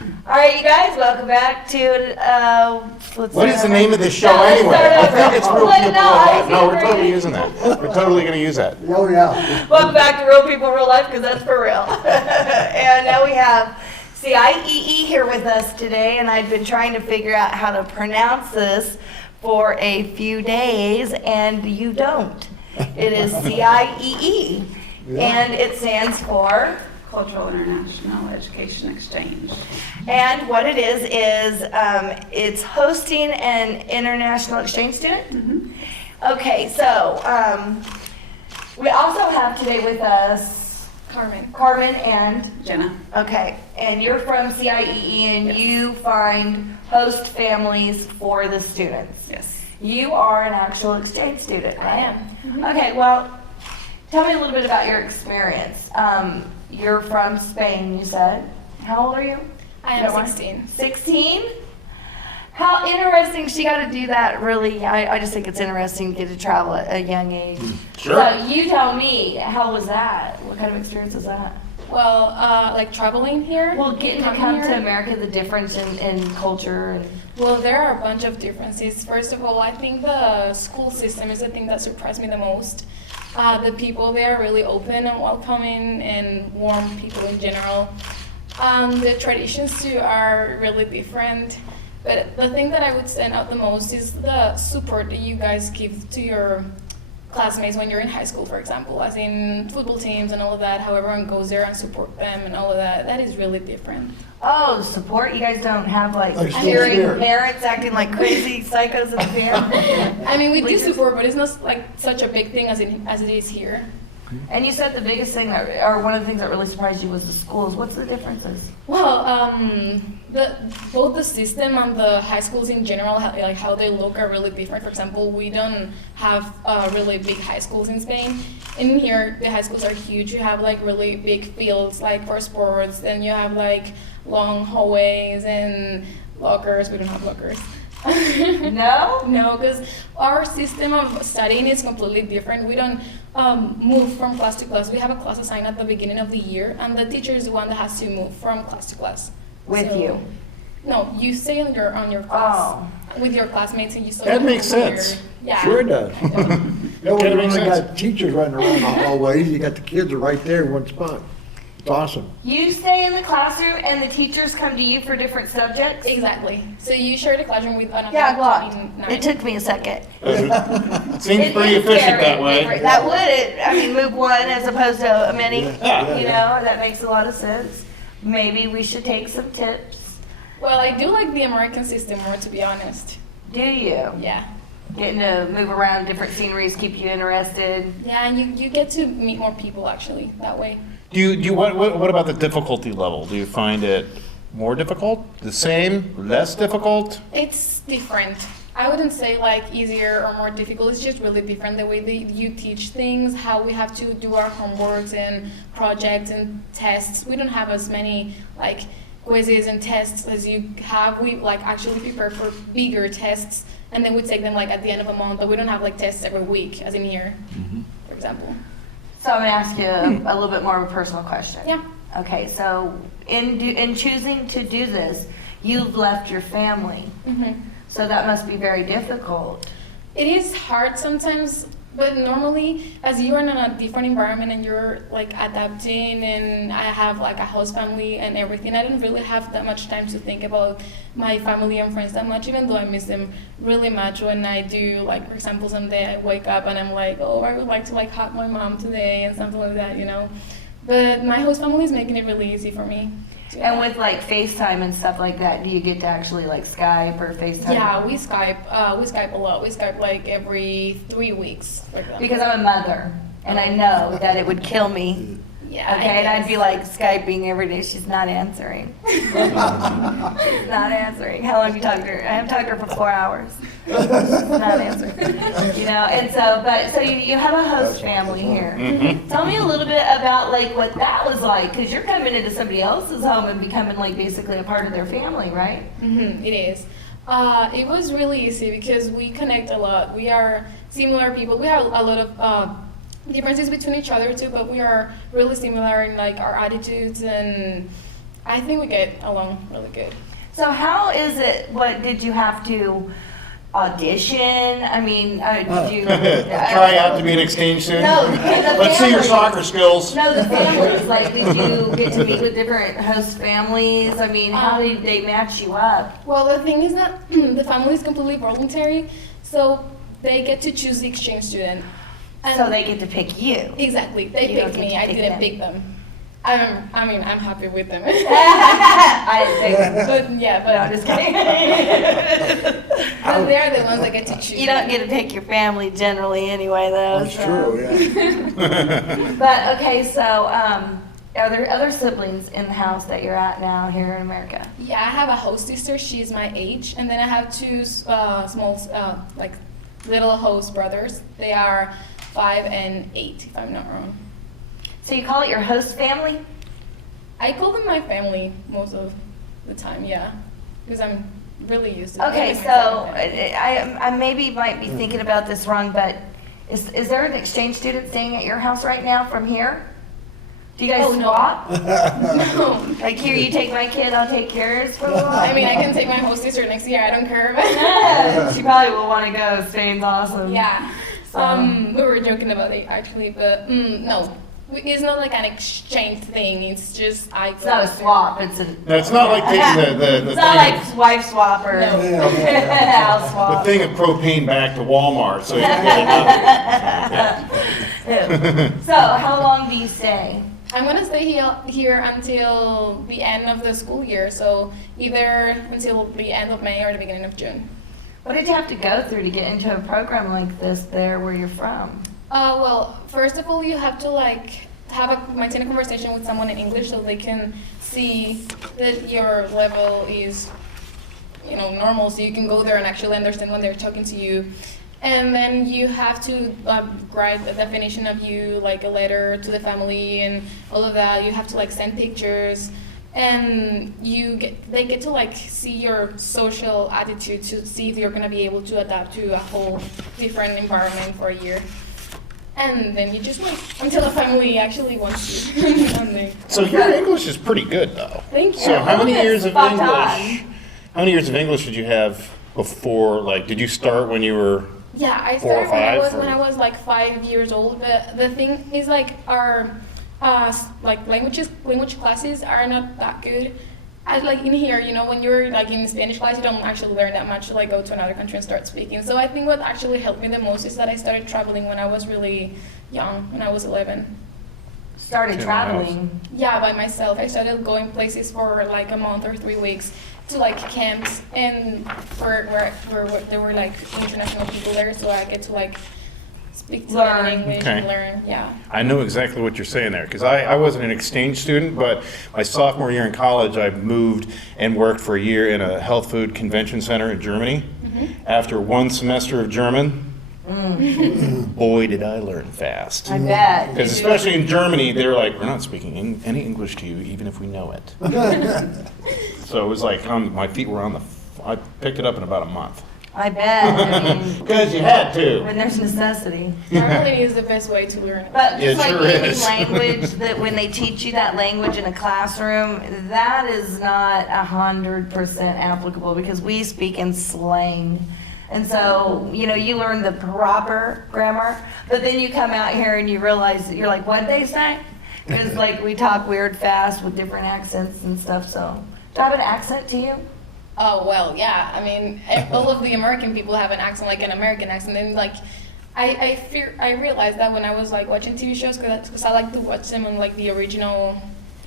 All right, you guys, welcome back to, What is the name of this show anyway? I think it's Real People Real Life. No, we're totally using that. We're totally going to use that. Oh, yeah. Welcome back to Real People, Real Life, because that's for real. And now we have CIEE here with us today, and I've been trying to figure out how to pronounce this for a few days, and you don't. It is CIEE, and it stands for Cultural International Education Exchange. And what it is it's hosting an international exchange student. Mm-hmm. Okay, so we also have today with us Carmen and Jenna. okay, and you're from CIEE and you find host families for the students. Yes. You are an actual exchange student, right? I am. Mm-hmm. Okay, well, tell me a little bit about your experience. You're from Spain, you said. How old are you? I am 16. 16? How interesting. She got to do that, really. I just think it's interesting to get to travel at a young age. Sure. So you tell me, how was that? What kind of experience was that? Well, like traveling here. Well, getting to come to America, the difference in culture. And Well, there are a bunch of differences. First of all, I think the school system is the thing that surprised me the most. The people there are really open and welcoming and warm people in general. The traditions too are really different. But the thing that I would stand out the most is the support that you guys give to your classmates when you're in high school, for example, as in football teams and all of that, how everyone goes there and support them and all of that. That is really different. oh, support? You guys don't have like Like cheering spirit. parents acting like crazy psychos in the family? I mean, we do Like, support, but it's not like such a big thing as it is here. And you said the biggest thing that, or one of the things that really surprised you was the schools. What's the differences? Well, both the system and the high schools in general, like how they look, are really different. For example, we don't have really big high schools in Spain. In here, the high schools are huge. You have like really big fields, like for sports, and you have like long hallways and lockers. We don't have lockers. No? No, because our system of studying is completely different. We don't move from class to class. We have a class assigned at the beginning of the year, and the teacher is the one that has to move from class to class. With So- you? No, you stay on your class Oh. with your classmates, and you study. That makes the whole year. sense. Yeah. Sure it does. Yeah. No, we Kinda makes only sense. got teachers running around the hallways, you got the kids are right there in one spot. It's awesome. You stay in the classroom and the teachers come to you for different subjects? Exactly. So you share the classroom with another Yeah, I blocked. 29. It took me a second. Seems pretty It is efficient very that way. different. That would, move one as opposed to a many, Yeah. you know, that makes a lot of sense. Maybe we should take some tips. Well, I do like the American system more, to be honest. Do you? Yeah. Getting to move around different sceneries keep you interested? Yeah, and you get to meet more people actually that way. What about the difficulty level? Do you find it more difficult, the same, less difficult? It's different. I wouldn't say like easier or more difficult. It's just really different the way that you teach things, how we have to do our homeworks and projects and tests. We don't have as many like quizzes and tests as you have. We like actually prepare for bigger tests, and then we take them like at the end of a month. But we don't have like tests every week, as in here, for example. So I'm gonna ask you a little bit more of a personal question. Yeah. Okay, so in choosing to do this, you've left your family. So that must be very difficult. It is hard sometimes, but normally, as you're in a different environment and you're like adapting, and I have like a host family and everything, I don't really have that much time to think about my family and friends that much, even though I miss them really much when I do, like, for example, someday I wake up and I'm like, oh, I would like to like hug my mom today and something like that, you know. But my host family is making it really easy for me. And with like FaceTime and stuff like that, do you get to actually like Skype or FaceTime? Yeah, we Skype a lot. We Skype like every 3 weeks, for example. Because I'm a mother and I know that it would kill me. Yeah, Okay, and I'd be like Skyping every day. She's not answering. She's not answering. How long have you talked to her? I haven't talked to her for 4 hours. She's not answering. You know, and so you have a host family here. Tell me a little bit about like what that was like, because you're coming into somebody else's home and becoming like basically a part of their family, right? It is. It was really easy because we connect a lot. We are similar people. We have a lot of differences between each other too, but we are really similar in like our attitudes and I think we get along really good. So how is it, what, did you have to audition? I mean, did you? Try out to be an exchange student? No, the Let's see your families. soccer skills. No, the families, like, did you get to meet with different host families? I mean, how did they match you up? Well, the thing is that the family is completely voluntary, so they get to choose the exchange student. And So they get to pick you. exactly, they You don't picked get me. to I pick didn't them. pick them. I mean, I'm happy with them. I didn't think, But yeah, no, I'm but, just kidding. but they're the ones that get to choose. You don't get to pick your family generally anyway, though. That's so. true, yeah. But, okay, so, are there other siblings in the house that you're at now here in America? Yeah, I have a host sister. She's my age, and then I have two small, like little host brothers. They are 5 and 8, if I'm not wrong. So you call it your host family? I call them my family most of the time, yeah, because I'm really used to it. Okay, It's my so second family. I maybe might be thinking about this wrong, but is there an exchange student staying at your house right now from here? Do you guys Oh, no. swap? No. Like here, you take my kid, I'll take yours for a little while? I mean, I can take my host sister next year. I don't care. She probably will want to go. Spain's awesome. Yeah. So- We were joking about it actually, but no, it's not like an exchange thing. It's just I. It's not a swap. It's a. No, it's not like taking the It's not thing, like wife swap or No. house the swap. thing of propane back to Walmart, so you can get another. So how long do you stay? I'm gonna stay here until the end of the school year, so either until the end of May or the beginning of June. What did you have to go through to get into a program like this there where you're from? Well, first of all, you have to like maintain a conversation with someone in English so they can see that your level is, normal. So you can go there and actually understand when they're talking to you. And then you have to write a definition of you, like a letter to the family and all of that. You have to like send pictures, and they get to like see your social attitude to see if you're gonna be able to adapt to a whole different environment for a year. And then you just wait until the family actually wants you. And then- So your English is pretty good, though. Thank you. So how many It's years of spot English? on. How many years of English did you have before? Like, did you start when you were? Yeah, I 4 or started 5, when I was like 5 years old. But the thing is, like our like language classes are not that good. As like in here, when you're like in Spanish class, you don't actually learn that much to like go to another country and start speaking. So I think what actually helped me the most is that I started traveling when I was really young, when I was 11. Started Yeah, traveling. Yeah, by myself. I started going places for like a month or 3 weeks to like camps and where there were like international people there, so I get to like speak to them Learn. in English Okay. and learn. Yeah. I know exactly what you're saying there, because I wasn't an exchange student, but my sophomore year in college, I moved and worked for a year in a health food convention center in Germany. After 1 semester of German, boy, did I learn fast. I bet. Because especially in Germany, they're like, we're not speaking any English to you, even if we know it. So it was like, my feet were on I picked it up in about a month. I bet. I mean, Because you had to. when there's necessity. Normally is the best way to learn. But It just like sure any is. language, that when they teach you that language in a classroom, that is not 100% applicable because we speak in slang. And so, you learn the proper grammar, but then you come out here and you realize that you're like, what'd they say? Because like we talk weird fast with different accents and stuff, so. Do I have an accent to you? Oh, well, yeah. I mean, all of the American people have an accent, like an American accent. And like, I realized that when I was like watching TV shows, because I like to watch them in like the original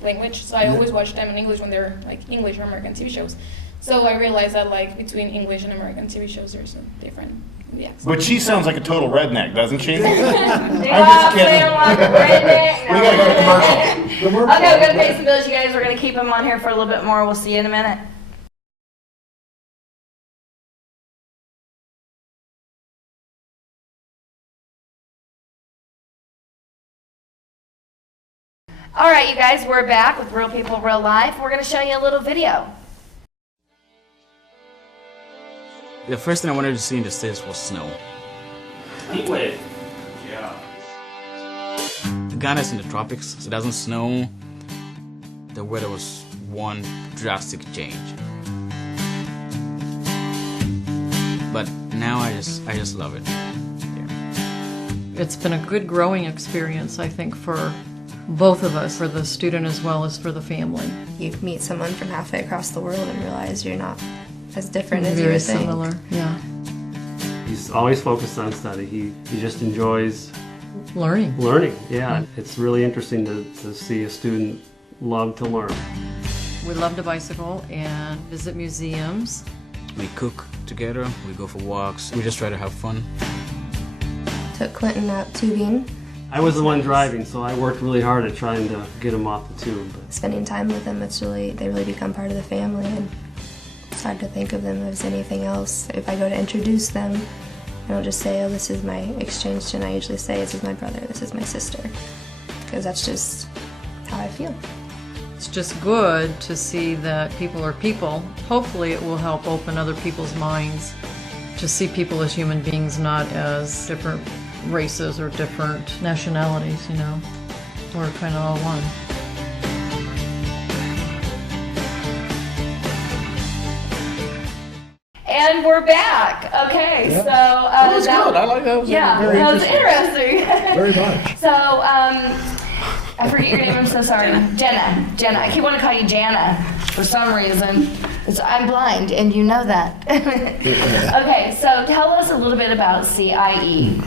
language. So I always watch them in English when they're like English or American TV shows. So I realized that like between English and American TV shows, there's a different in the accent. But she sounds like a total redneck, doesn't she? Do you just kidding. want the redneck? We gotta go to commercial. Commercial. Okay, we're gonna pay some bills, you guys. We're gonna keep them on here for a little bit more. We'll see you in a minute. All right, you guys, we're back with Real People, Real Life. We're gonna show you a little video. The first thing I wanted to see in the States was snow. Heat wave. Yeah. Ghana's in the tropics, so it doesn't snow. The weather was one drastic change. But now I just love it. Yeah. It's been a good growing experience, I think, for both of us, for the student as well as for the family. You meet someone from halfway across the world and realize you're not as different as you Very would think. similar, yeah. He's always focused on study. He just enjoys Learning. Yeah. It's really interesting to see a student love to learn. We love to bicycle and visit museums. We cook together, we go for walks, we just try to have fun. Took Clinton out tubing. I was the one driving, so I worked really hard at trying to get him off the tube. Spending time with them, they really become part of the family, and it's hard to think of them as anything else. If I go to introduce them, I don't just say, oh, this is my exchange student. I usually say, this is my brother, this is my sister, because that's just how I feel. It's just good to see that people are people. Hopefully it will help open other people's minds to see people as human beings, not as different races or different nationalities, you know. We're kind of all one. And we're back. Okay, so That was good. I like that. Was Yeah, very that was interesting. interesting. Very much. So, I forget your name. I'm so sorry. Jenna. I keep wanting to call you Jana for some reason. I'm blind, and you know that. Okay, so tell us a little bit about CIE.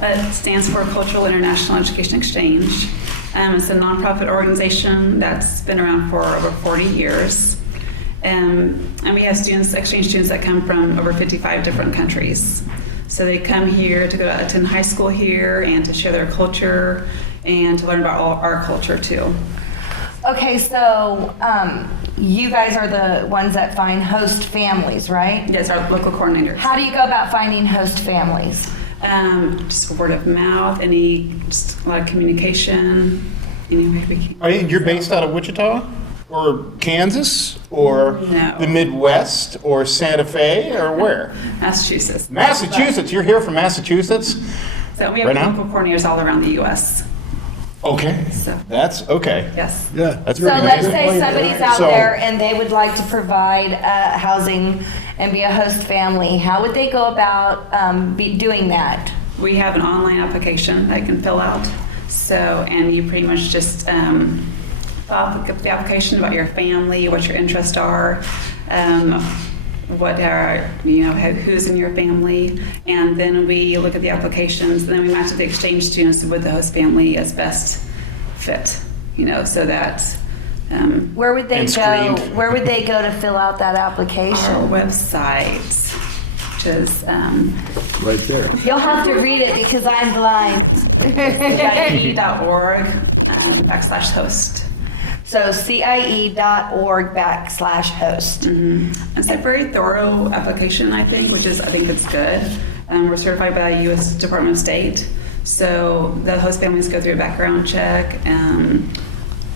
It stands for Cultural International Education Exchange. It's a nonprofit organization that's been around for over 40 years. And we have exchange students that come from over 55 different countries. So they come here to go to attend high school here and to share their culture and to learn about our culture too. Okay, so you guys are the ones that find host families, right? Yes, our local coordinators. How do you go about finding host families? Just word of mouth, just a lot of communication, any way we can. You're based out of Wichita? Or Kansas? Or No. the Midwest? Or Santa Fe? Or where? Massachusetts. Massachusetts. You're here from Massachusetts? So we have Right now? local coordinators all around the U.S. Okay. So, That's okay. yes. Yeah. That's So very let's good. say somebody's out So- there and they would like to provide housing and be a host family. How would they go about doing that? We have an online application that you can fill out. So, and you pretty much just fill out the application about your family, what your interests are, what are, who's in your family, and then we look at the applications, and then we match the exchange students with the host family as best fit, so that Where would they And go? screened. Where would they go to fill out that our application? website, which is Right there. You'll have to read it because I'm blind. CIE.org/host. So CIE.org/host. It's a very thorough application, I think, I think it's good. We're certified by the U.S. Department of State. So the host families go through a background check.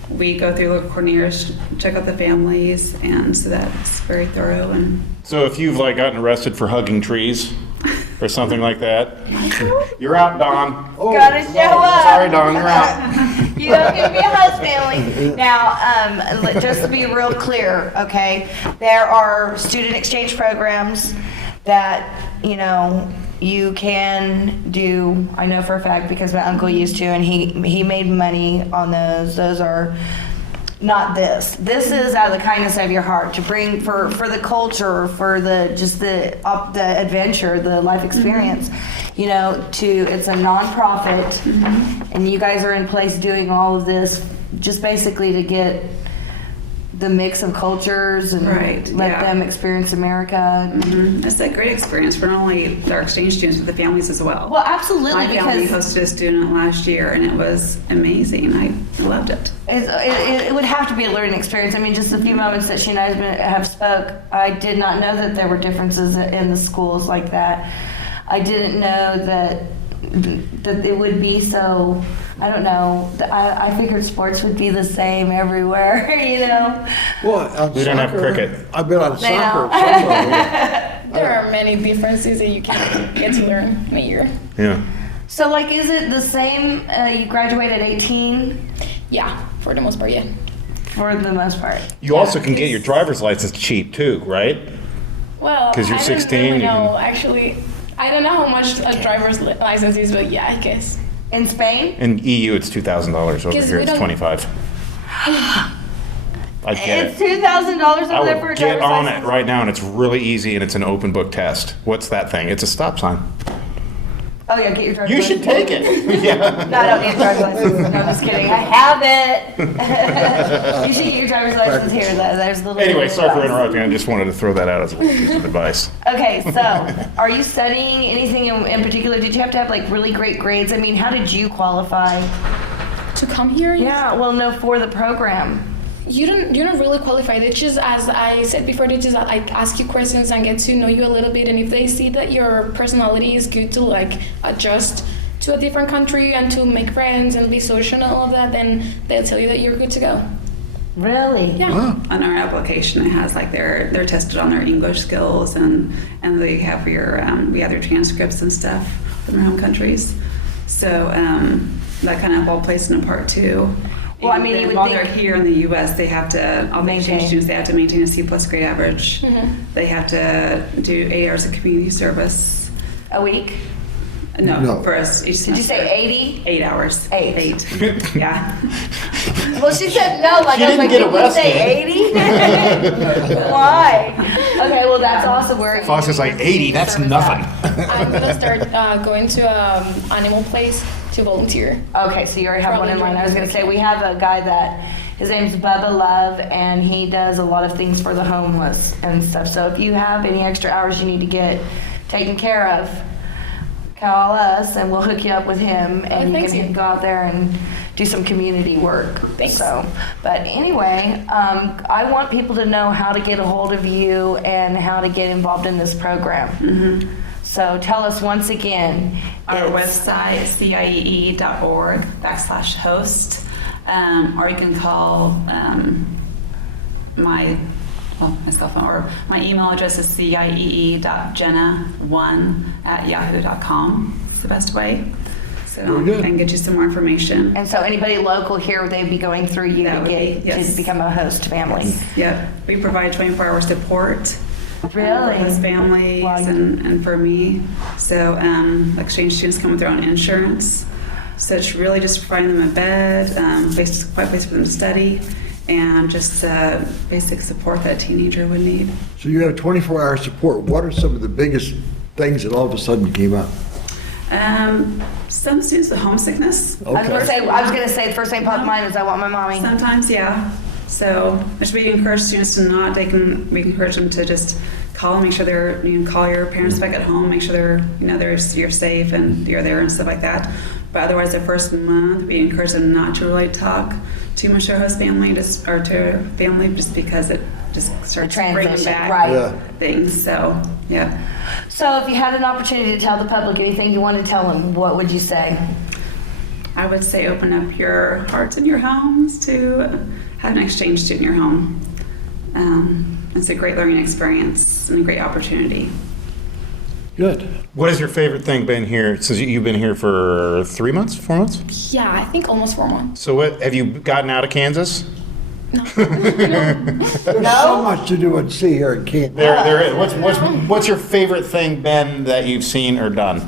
We go through local coordinators, check out the families, and so that's very thorough. And So if you've gotten arrested for hugging trees or something like that, you're out, Don. Oh, Gotta show up. sorry, Don, you're out. You don't get to be a host family. Now, just to be real clear, okay, there are student exchange programs that, you can do. I know for a fact because my uncle used to, and he made money on those. Those are not this. This is out of the kindness of your heart to bring for the culture, for the adventure, the life experience. It's a nonprofit, and you guys are in place doing all of this just basically to get the mix of cultures and let them experience America. it's a great experience for not only our exchange students, but the families as well. Well, absolutely, My family because hosted a student last year, and it was amazing. I loved it. it would have to be a learning experience. I mean, just the few moments that she and I have spoke, I did not know that there were differences in the schools like that. I didn't know that it would be so, I don't know, I figured sports would be the same everywhere, Well, on We don't have soccer, cricket. I've been on They know. soccer. somewhere. There are many differences that you can get to learn in a year. Yeah. So, is it the same, you graduate at 18? Yeah, for the most part, yeah. for the most part. You also can get your driver's license cheap too, right? Well, 'Cause you're I 16, don't really you can- know. Actually, I don't know how much a driver's license is, but yeah, I guess. In Spain? In EU, it's $2,000. Over Because here, we it's don't- 25. I get It's it. $2,000 I over there for would a get driver's on license. it right now, and it's really easy, and it's an open book test. What's that thing? It's a stop sign. Oh yeah, get your driver's You license. should take it. Yeah. No, I don't need a driver's license. No, I'm just kidding. I have it. You should get your driver's license here. There's the little. Anyway, sorry for interrupting. I just wanted to throw that out as a little piece of advice. Okay, so are you studying anything in particular? Did you have to have like really great grades? I mean, how did you qualify? To come here, Yeah, well, no, for the program. you don't really qualify. They just, as I said before, they just like ask you questions and get to know you a little bit. And if they see that your personality is good to like adjust to a different country and to make friends and be social and all of that, then they'll tell you that you're good to go. Really? Yeah. On our application, it has like they're tested on their English skills and they have your we have their transcripts and stuff from their home countries. So that kind of all plays in a part too. Well, I mean, you would while think- they're here in the U.S., they have to all the Maintain. exchange students. They have to maintain a C+ grade average. They have to do 8 hours of community service. A week? No, for us each Did you semester. say 80? 8 hours. 8. 8. Yeah. Well, she said no. Like She I was didn't like, get did you say 80? arrested. Why? Okay, well that's awesome. Where Foss is like 80. That's service nothing. I'm gonna start going to animal place to volunteer. Okay, so you already have one in Probably mind. I was going to say, we have a guy that, his name's Bubba Love, and he does a lot of things for the homeless and stuff. So if you have any extra hours you need to get taken care of, call us and we'll hook you up with him, and you thanks. can go out there and do some community work. Thanks. So, but anyway, I want people to know how to get a hold of you and how to get involved in this program. So tell us once again. Our It's- website, ciee.org/host, or you can call my cell phone, or my email address is ciee.jenna1@yahoo.com. It's the best way. So Very good. I can get you some more information. And so anybody local here, they'd be going through you That to would get be- yes. to become a host family. Yep, we provide 24-hour support. Really? For those families Wow. and for me. So exchange students come with their own insurance. So it's really just providing them a bed, quiet place for them to study, and just basic support that a teenager would need. So you have 24-hour support. What are some of the biggest things that all of a sudden came up? Some students with homesickness. I was gonna say the first thing popped in mind is I want my mommy. Sometimes, yeah. So we encourage students to not. We encourage them to just call and make sure call your parents back at home, make sure you're safe and you're there and stuff like that. But otherwise, the first month we encourage them not to really talk too much to our host family, or to our family, just because it just starts bringing transition, back right. Yeah. things. So yeah. So if you had an opportunity to tell the public anything you want to tell them, what would you say? I would say open up your hearts and your homes to have an exchange student in your home. It's a great learning experience and a great opportunity. Good. What is your favorite thing been here since you've been here for 3 months, 4 months? Yeah, I think almost 4 months. So what have you gotten out of Kansas? There's so much to do and see here in Canton. There is. What's your favorite thing, Ben, that you've seen or done?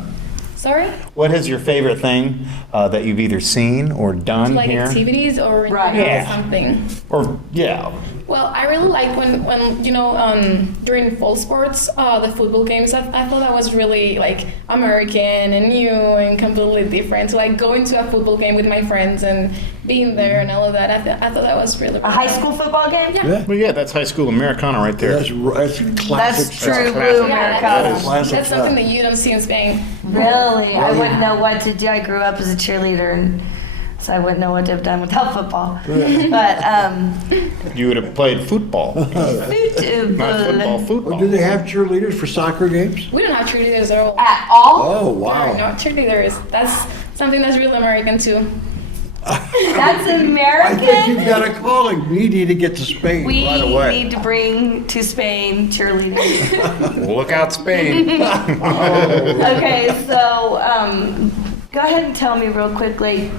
Sorry? What is your favorite thing that you've either seen or done Like here? activities or Right. Yeah. something. Or yeah. Well, I really like when during fall sports, the football games. I thought that was really like American and new and completely different. So like going to a football game with my friends and being there and all of that. I thought that was really, A high school football game? Yeah. Yeah. Well, yeah, that's high school Americana right there. That's classic. That's true stuff. blue Yeah, Americana. Classic that's something stuff. that you don't see in Spain. Really? I Right. wouldn't know what to do. I grew up as a cheerleader, and so I wouldn't know what to have done without football. But You would have played football. Not football, Well, football. do they have cheerleaders for soccer games? We don't have cheerleaders at all. At all? Oh, There are wow. no cheerleaders. That's something that's real American too. That's I think American? you've got a calling. We need to get to Spain We right away. need to bring to Spain cheerleaders. Look out, Spain. Okay, so go ahead and tell me real quickly,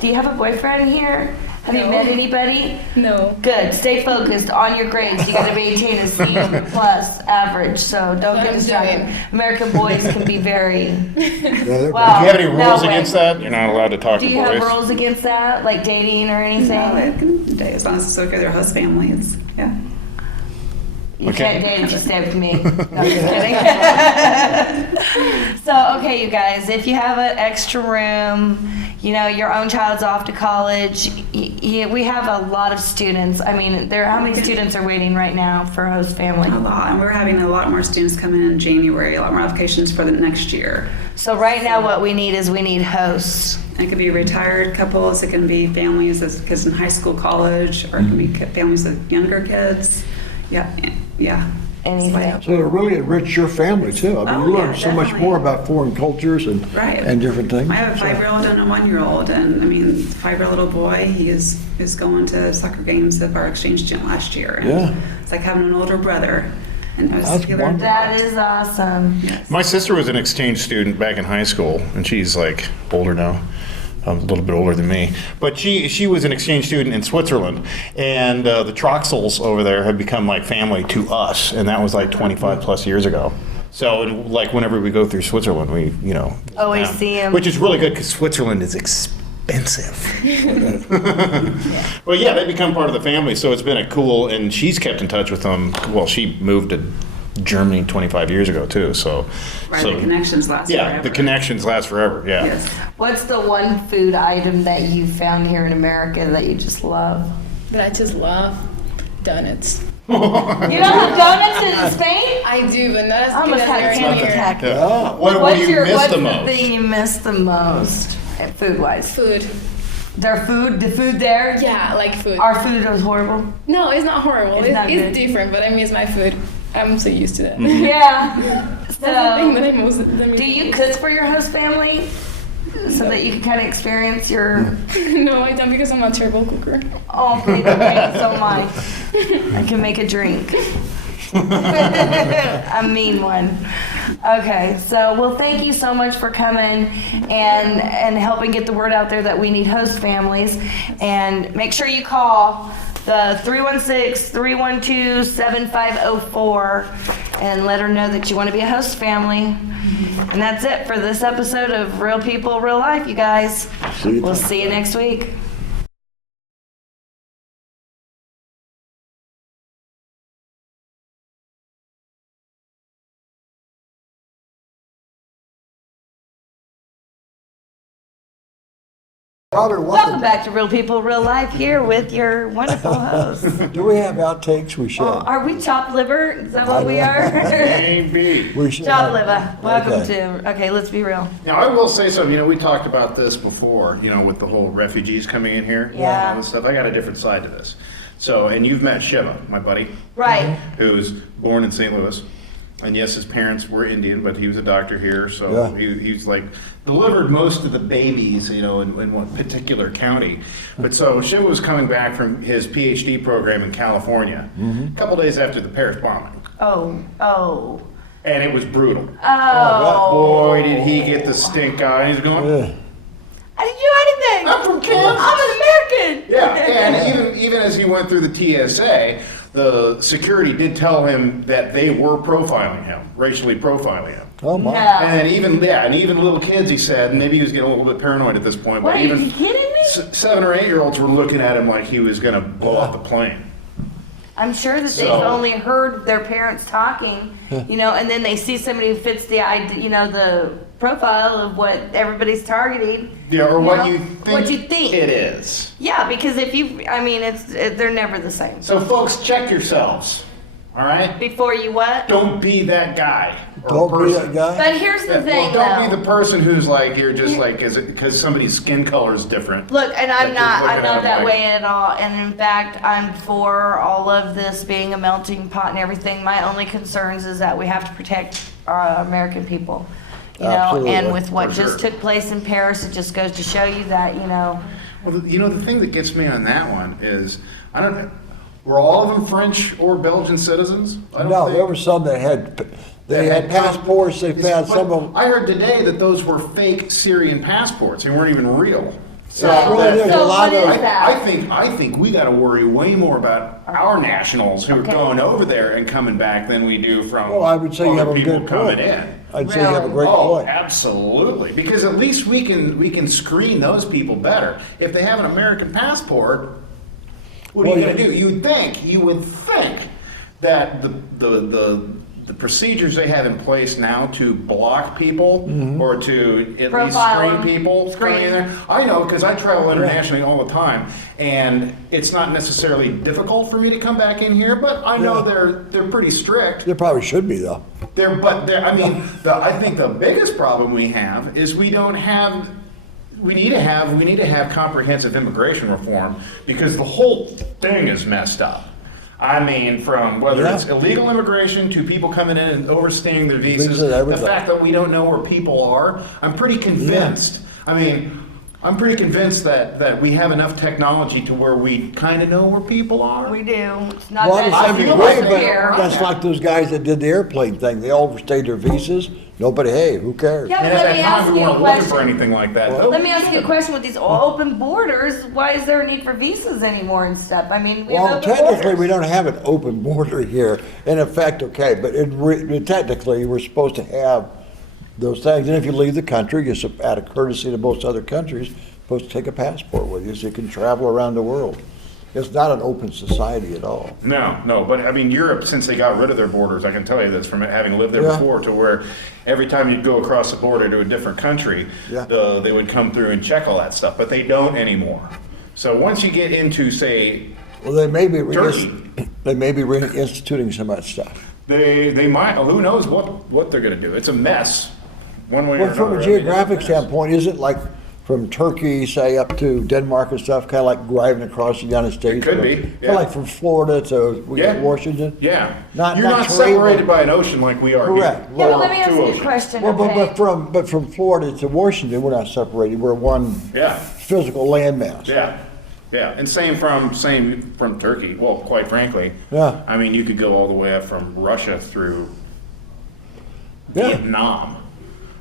do you have a boyfriend here? Have you No. met anybody? No. Good. Stay focused on your grades. You got to maintain a C plus average, so don't That's get what I'm distracted. doing. American boys can be very. Yeah, they're- Wow. Do you have any No rules way. against that? You're not allowed to talk Do to you have boys. rules against that, like dating or No, anything? it can date as long as it's okay with their host families. Yeah. You Okay. can't date if you stay with me. No, I'm just kidding. So, okay, you guys, if you have an extra room, you know, your own child's off to college, we have a lot of students. I mean, how many students are waiting right now for host family? A lot, and we're having a lot more students come in January, a lot more applications for the next year. So right now what we need is we need hosts. And it could be retired couples, it can be families as kids in high school, college, or it can be families with younger kids. Yeah, yeah. Anything. So it really enrich your family too. I mean, Oh, you learn yeah, so much definitely. more about foreign cultures and Right. and different things. I have a So- 5-year-old and a 1-year-old, and I mean, 5-year-old little boy, he is going to soccer games of our exchange student last year. And Yeah. It's like having an older brother. And That's he learned a That lot. is awesome. Yes. My sister was an exchange student back in high school, and she's like older now, a little bit older than me. But she was an exchange student in Switzerland, and the Troxels over there had become like family to us, and that was like 25 plus years ago. So, and like whenever we go through Switzerland, we Always them, see 'em. which is really good because Switzerland is expensive. But yeah, they become part of the family, so it's been a cool. And she's kept in touch with them. Well, she moved to Germany 25 years ago too, so. Right, so the connections last yeah, forever. the connections last forever. Yeah. Yes. What's the one food item that you found here in America that you just love? But I just love donuts. You don't have donuts in Spain? I do, but not as I good almost as had a they're panic in here. attack. Yeah. What do What's you your miss what's the most? thing you miss the most, food-wise? Food. The food there? Yeah, like food. Our food was horrible. No, it's not horrible. It's not good. It's different, but I miss my food. I'm so used to that. Yeah. That's the thing that So, I most. That do you cook for your host family so that you can kind of experience your? No, I don't because I'm a terrible cooker. Oh, okay, okay, so am I. I can make a drink. A mean one. Okay, so well, thank you so much for coming and helping get the word out there that we need host families. And make sure you call the 316-312-7504 and let her know that you want to be a host family. And that's it for this episode of Real People, Real Life, you guys. See you We'll then. see you next week. Father, Welcome back to Real People, Real Life here with your wonderful host. do we have outtakes? We should. Oh, are we chopped liver? Is that what we are? Maybe. We should. Chopped have- liver. Welcome Okay. to, okay, let's be real. Now, I will say something, we talked about this before, with the whole refugees coming in here. Yeah. All this stuff. I got a different side to this. So, and you've met Shiva, my buddy, Right. who was born in St. Louis. And yes, his parents were Indian, but he was a doctor here, so Yeah. he's like delivered most of the babies, in one particular county. But so Shiva was coming back from his PhD program in California, a couple days after the Paris bombing. Oh. And it was brutal. Oh. Boy, did he get the stink eye. He's going, Yeah. I didn't do anything. I'm from Kansas. I'm an American. Yeah, and even as he went through the TSA, the security did tell him that they were profiling him, racially profiling him. Oh my. No. And even little kids, he said, and maybe he was getting a little bit paranoid at this point, What, but are you even kidding me? 7 or 8-year-olds were looking at him like he was going to blow up the plane. I'm sure that they've So- only heard their parents talking, and then they see somebody who fits the the profile of what everybody's targeting. Yeah, or You what know? you think What you think. it is. Yeah, because they're never the same. So folks, check yourselves, all right? Before you what? Don't be that guy or Don't be person. that guy. But here's the thing, Well, don't though. be the person who's like, you're just like, is it because somebody's skin color is different? Look, and I'm That you're not looking at that them way at all. And in fact, I'm for all of this being a melting pot and everything. My only concerns is that we have to protect our American people. Absolutely. And with what For just sure. took place in Paris, it just goes to show you that, Well, the thing that gets me on that one is, I don't know, were all of them French or Belgian citizens? I don't No, think. there were some that had passports. They found some of them. I heard today that those were fake Syrian passports. They weren't even real. So Well, there's a so lot what of- is that? I think we gotta worry way more about our nationals who are Okay. going over there and coming back than we do from Well, I would say you have other a people good coming point. in. I'd say you have a great Oh, point. absolutely, because at least we can screen those people better. If they have an American passport, what are you Well, gonna do? You would think that the procedures they have in place now to block people Mm-hmm. or to at least Profile screen them. people coming in there. I know, because I travel internationally all the time, and it's not necessarily difficult for me to come back in here, but I know they're pretty strict. There probably should be though. I mean, I think the biggest problem we have is we need to have comprehensive immigration reform, because the whole thing is messed up. I mean, from whether Yeah. it's illegal immigration to people coming in and overstaying their visas, Visas, the everything. fact that we don't know where people are, I'm pretty convinced. I mean, I'm pretty convinced that we have enough technology to where we kind of know where people are. We do. It's not Well, that to some feel degree, like but here. that's like those guys that did the airplane thing. They overstayed their visas. Nobody, hey, who cares? Yeah, And but at let me that time, ask we you a weren't looking for question. anything like that. Let me ask you a question. With these open borders, why is there a need for visas anymore and stuff? I mean, we have Well, open technically, borders. we don't have an open border here. In effect, okay, but technically, we're supposed to have those things. And if you leave the country, you're out of courtesy to most other countries, supposed to take a passport with you so you can travel around the world. It's not an open society at all. No, but I mean, Europe, since they got rid of their borders, I can tell you this from having lived there Yeah. before, to where every time you'd go across the border to a different country, Yeah. they would come through and check all that stuff, but they don't anymore. So once you get into, say, Well, they may be Turkey. reinstituting some of that stuff. they might, who knows what they're gonna do. It's a mess, one way or Well, another. from a I mean, it's geographic mess. standpoint, is it like from Turkey, say, up to Denmark and stuff, kind of like driving across the United States? could be, Kind yeah. of like from Florida to Yeah. Washington? Yeah. Not- You're not not terrain, separated but- by an ocean like we are here. Correct. Yeah, but Or let me ask two you a oceans. question. Well, Okay. but from Florida to Washington, we're not separated. We're one Yeah. physical landmass. Yeah, and same from Turkey. Well, quite frankly, Yeah. I mean, you could go all the way up from Russia through Yeah. Vietnam.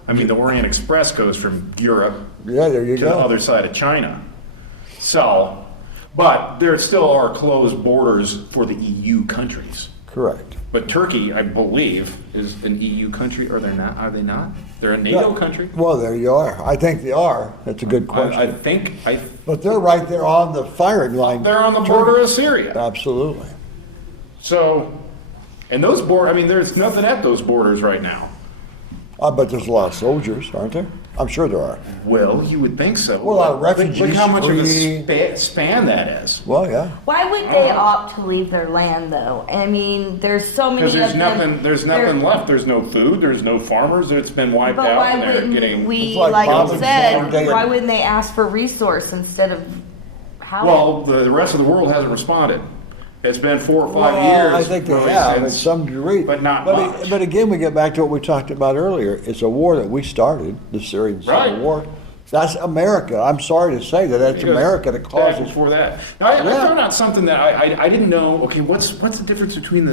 I mean, the Orient Express goes from Europe Yeah, there you to the go. other side of China. So, but there still are closed borders for the EU countries. Correct. But Turkey, I believe, is an EU country. Are they not? Are they not? They're a NATO Yeah. country. Well, there you are. I think they are. That's a good I question. think But they're right there on the firing line. they're on the border of Syria. Absolutely. So, and those I mean, there's nothing at those borders right now. I bet there's a lot of soldiers, aren't there? I'm sure there are. Well, you would think so. Well, a lot of Look refugees how much of a flee. span that is. Well, yeah. Why would they opt to leave their land, though? I mean, there's so many Because of them. there's nothing left. There's no food. There's no farmers. It's been wiped But out, why and they're wouldn't getting. we, It's like like you bombing said, someday. why wouldn't they ask for resource instead of housing? Well, the rest of the world hasn't responded. It's been 4 or 5 Well, years. I think they really, have in since- some degree. but not much. But again, we get back to what we talked about earlier. It's a war that we started, the Syrian Civil Right. War. That's America. I'm sorry to say that that's Because America that back caused it. before that. Now, I Yeah. found out something that I didn't know. Okay, what's the difference between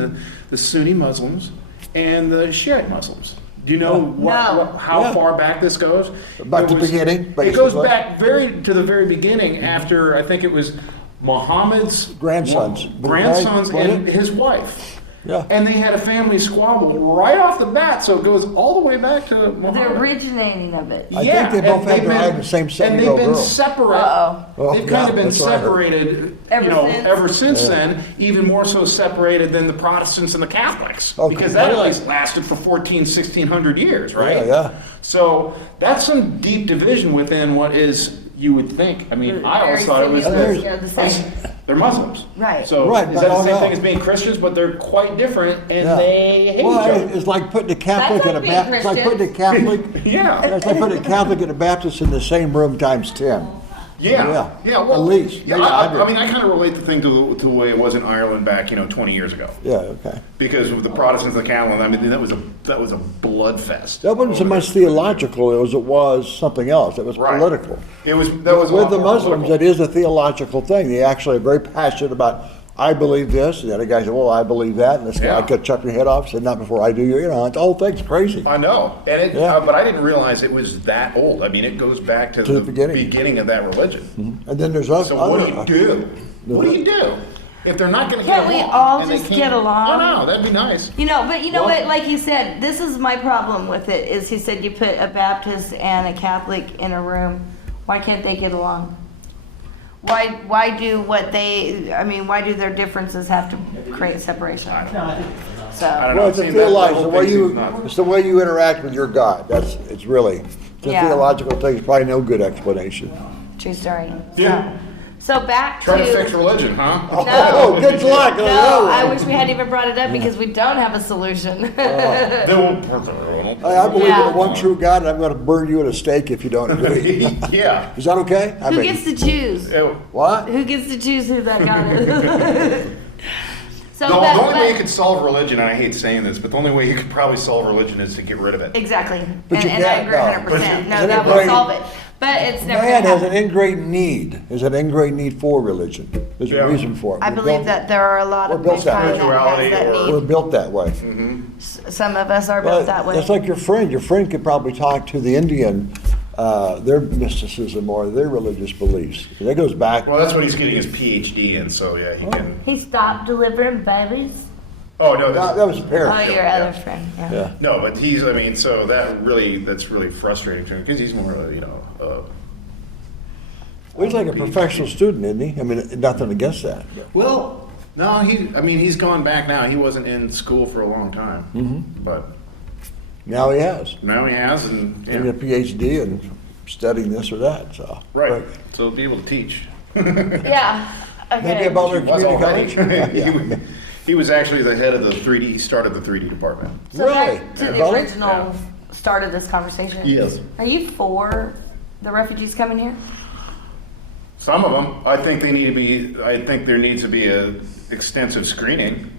the Sunni Muslims and the Shiite Muslims? Do you know No. how Yeah. far back this goes? Back to the beginning, It goes basically. back to the very beginning after, I think it was Muhammad's Grandsons. grandsons Right, and right. his wife. Yeah. And they had a family squabble right off the bat, so it goes all the way back to The Muhammad. originating of it. I think they both and had they've their eye been- on the same And 7-year-old they've been girl. separate. Uh-oh. Oh, They've yeah, kind of been that's what I heard. separated, Ever since? ever since then, even more so separated than the Protestants and the Catholics. Oh, Because that at really? least lasted for 1600 years, right? Yeah, yeah. So that's some deep division within what is, you would think, I mean, I always Very thought it was, similar, There's- yeah, the same. they're Muslims. Right. So Right, is but that the oh, same no. thing as being Christians, but they're quite different and Yeah. they hate Well, each other? it's like putting a Catholic That's and a like being Baptist. It's like putting a Catholic. Yeah. It's like putting a Catholic and a Baptist in the same room times 10. Yeah, Yeah, well, at least, Yeah, maybe I 100. mean, I kind of relate the thing to the way it was in Ireland back, 20 years ago, Yeah, okay. because of the Protestants and the Catholics. I mean, that was a blood fest. That wasn't so much theological as it was something else. It was Right. political. That was a With lot the more Muslims, political. it is a theological thing. They actually are very passionate about I believe this, and the other guy said, well, I believe that, and this guy Yeah. could chuck your head off, said, not before I do you, the whole thing's crazy. I know, and Yeah. but I didn't realize it was that old. I mean, it goes back to the the beginning. beginning of that religion. And then there's other. So what do you do? What do you do? If they're not gonna get Can't along. we all and they just can't- get along? I know, that'd be nice. You know, but you know Well- what, like he said, this is my problem with it, is he said you put a Baptist and a Catholic in a room, why can't they get along? Why do why do their differences have to create separation? I don't So, know. Well, it's a See, that- that theological, whole the way thing you, seems nuts. it's the way you interact with your God, it's really, the Yeah. theological thing is probably no good explanation. true story. Yeah. So back Try to fix religion, huh? Oh, good luck. No, I wish we hadn't even brought it up because we don't have a solution. They will- I believe in Yeah. the one true God, and I'm gonna burn you at a stake if you don't agree. Yeah. Is that okay? I Who mean, gets to choose? Ew. What? Who gets to choose who that God is? So, The but- only way you but- could solve religion, and I hate saying this, but the only way you could probably solve religion is to get rid of it. Exactly. But and you and I can't, agree no. 100%. No, Isn't that it will great? solve it. But it's never Man going has to an happen. ingrained need, there's an ingrained need for religion. There's a Yeah. reason for it. I We're believe built- that there are a lot of We're built that mankind way. that has Spirituality that We're need. built that way. Some of us are built that way. That's like your friend. Your friend could probably talk to the Indian, their mysticism or their religious beliefs. That goes back. Well, that's what he's getting his PhD in, so yeah, he can. He stopped delivering babies. Oh, no, That was a Oh, parent. your other friend. Yeah. Yeah. no, but I mean, so that's really frustrating to him, because he's more, Well, he's like a professional student, isn't he? I mean, nothing against that. well, no, he's gone back now. He wasn't in school for a long time, but Now he has. now he has, and, Getting a yeah, PhD and studying this or that, so. right, so he'll be able to teach. Yeah. Okay. Maybe about He their was community already. college? He was actually the head of the 3D, he started the 3D department. So Really? back to the Really? original start of this conversation. Yes. Are you for the refugees coming here? Some of them, I think I think there needs to be a extensive screening.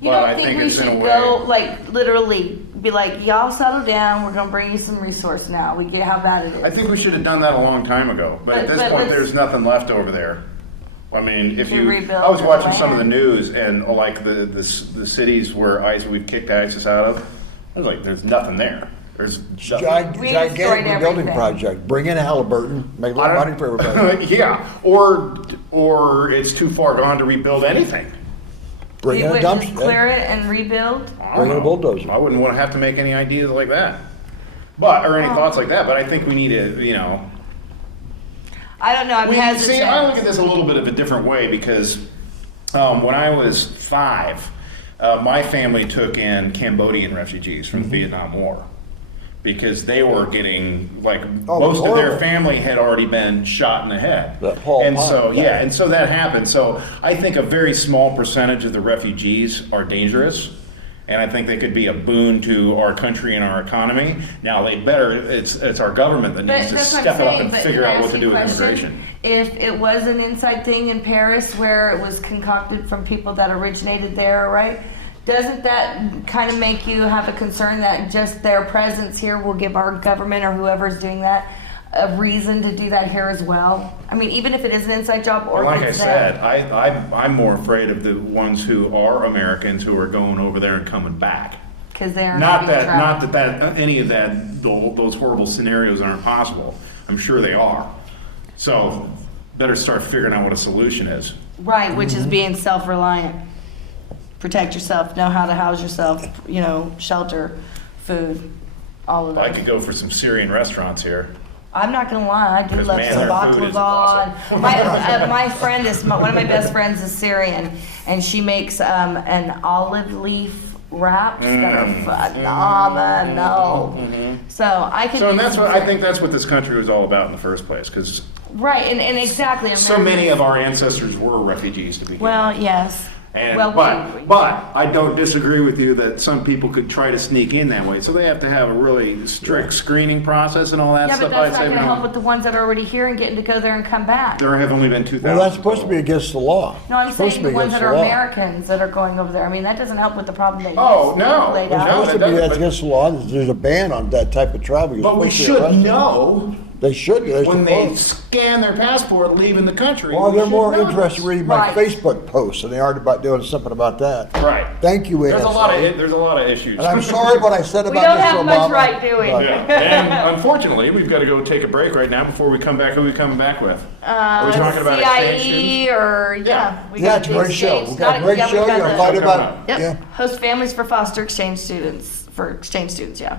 You But don't I think think we it's in a should way- go, like, literally be like, y'all settle down, we're gonna bring you some resource now, we get how bad it is. I think we should have done that a long time ago, but at But- this but point, let's- there's nothing left over there. I mean, if To you, rebuild I was the watching some of the land. news and like the cities where we've kicked ISIS out of, I was like, there's nothing there. There's nothing. We Gigantic destroyed rebuilding everything. project. Bring in Halliburton, make a lot of money for everybody. Yeah, or it's too far gone to rebuild anything. Bring You in a would just dumpster. clear it and rebuild? I Bring in don't a know. bulldozer. I wouldn't want to have to make any ideas like that. Or any thoughts like that, but I think we need to, I don't know, I'm See, I look hesitant. at this a little bit of a different way because when I was 5, my family took in Cambodian refugees from the Vietnam War because they were getting, most of their horrible. family had already been shot in the head. That Pol And Pot, so, yeah. and so that happened. So I think a very small percentage of the refugees are dangerous. And I think they could be a boon to our country and our economy. Now, it's our government that But needs to that's what I'm step it up saying, and but figure can I out what ask to you do a with question? immigration. If it was an inside thing in Paris where it was concocted from people that originated there, right? Doesn't that kind of make you have a concern that just their presence here will give our government or whoever's doing that a reason to do that here as well? I mean, even if it is an inside job or Well, if like I it's said, them. I'm more afraid of the ones who are Americans who are going over there and coming back. Because they aren't Not being that, trapped. any of those horrible scenarios aren't possible. I'm sure they are. So better start figuring out what a solution is. Right, which Mm-hmm. is being self-reliant. Protect yourself, know how to house yourself, shelter, food, all of I that. could go for some Syrian restaurants here. I'm not gonna lie, I do 'Cause, love man, some their food is baklava. awesome. My friend is, one of my best friends is Syrian, and she makes an olive leaf wraps that are phenomenal. So I could. So, and use that's some what, I Syrian. think that's what this country was all about in the first place, because Right, and exactly. so many of our ancestors were refugees to begin with. Well, yes. And, Well, but I don't disagree with you that some people could try to sneak in that way. So they have to have a really strict screening process and all that Yeah, stuff. but that's I'd not say gonna no. help with the ones that are already here and getting to go there and come back. There have only been 2,000. Well, that's supposed to be against the law. No, I'm It's supposed saying to the be ones against that the are law. Americans that are going over there. I mean, that doesn't help with the problem they Oh, no. laid It's out. No, supposed to that be, doesn't, that's but- against the law. There's a ban on that type of travel. You're But we supposed to be should arrested. know They should, they're when they supposed. scan their passport leaving the country. Or we they're should more know interested this. reading my Right. Facebook posts than they are about doing something about that. Right. Thank you, There's a lot ASA. of issues. And I'm sorry what I said We about don't Mr. have much Obama, right, do we? but- Yeah, and unfortunately, we've got to go take a break right now before we come back. Who are we coming back with? Are we talking about exchange CIE or, yeah. we Yeah, got it's a the great show. exchange- We've got a great yeah, we show. got You're the- fighting Come about, on. yeah. Yep, host families for foster exchange students, yeah.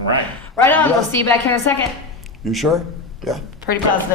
Right. Right on, Yeah. we'll see you back here in a second. You sure? Yeah. Pretty positive.